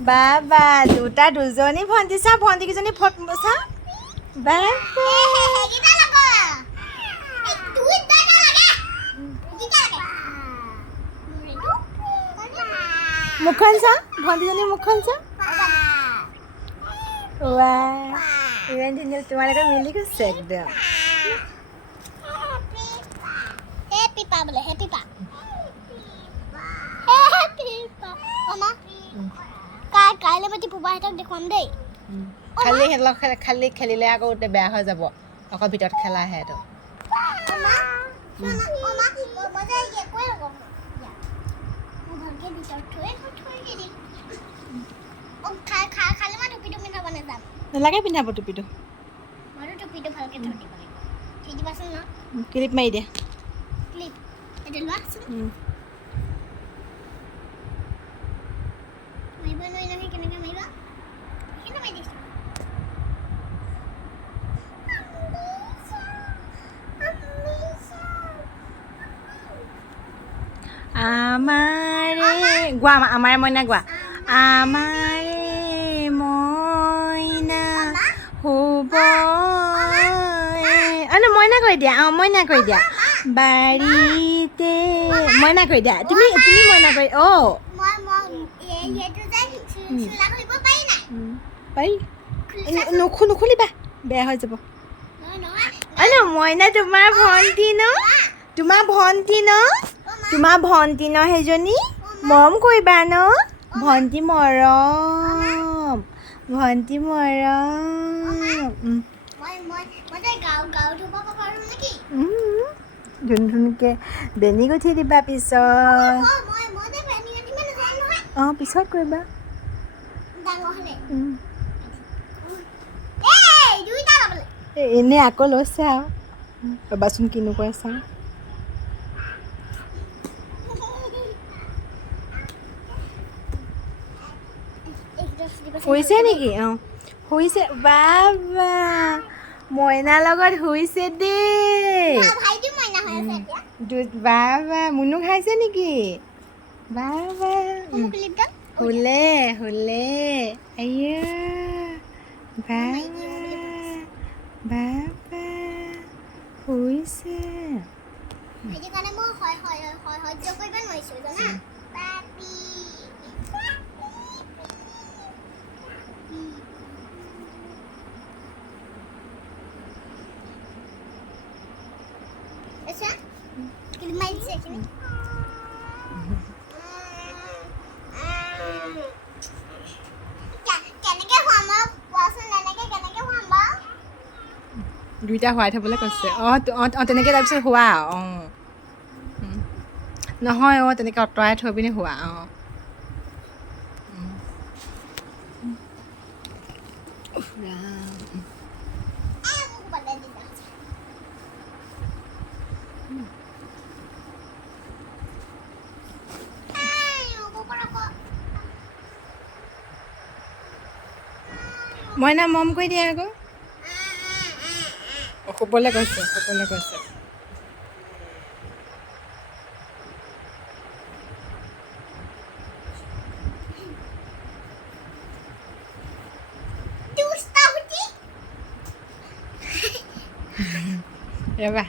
বাবা দুজনী ভণ্টি চা ভণ্টিকেইজনী ফটো চা বাবা মুখখন চা ভণ্টিজনী মুখখন চা ইমান ধুনীয়া তোমালোকে মিলি গৈছে একদম কাইলৈ পাতি পুবাহঁতক দেখুৱাম দেই খালি সিহঁতক খালি খেলিলে আকৌ বেয়া হৈ যাব আকৌ ভিতৰত খেলাহে তো নালাগে পিন্ধাব টুপিটো ক্লিপ মাৰি দিয়া আমাৰে গোৱা আমাৰে মইনা গোৱা আমাৰে মইনা শুব মইনা কৈ দিয়া মইনা কৈ দিয়া বাৰীতে মইনা কৈ দিয়া তুমি মইনা কৈ পাৰি নুখুলিবা বেয়া হৈ যাব মইনা তোমাৰ ভণ্টি ন সেইজনী মৰম কৰিবা ন ভণ্টি মৰম ধুনকে বেনি গুঠি দিবা পিছত কৰিবা এনেই আকৌ লৈছে আৰু ৰ'বাচোন কিনো কৈ চাওঁ শুইছে নেকি শুইছে বাবা মইনাৰ লগত শুইছে দেই বাবা মুনু খাইছে নেকি বাবা শুলে আইয়া বাবা শুইছে দুইটা শুৱাই থ'বলৈ কৈছে তেনেকৈ তাৰপিছত শুৱা নহয় তেনেকৈ আঁতৰাই থৈ পিনে শুৱা মইনা মৰম কৰি দিয়া আকৌ শুবলৈ কৈছে ৰবা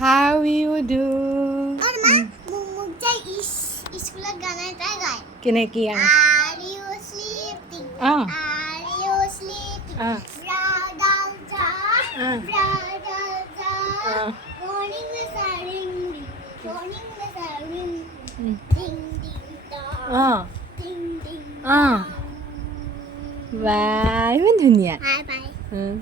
How you do? Kena kia. Are you sleeping? Are you sleeping? Brother, morning the siren, ding ding dong, ding ding dong. Bye, iman dunia. Bye bye.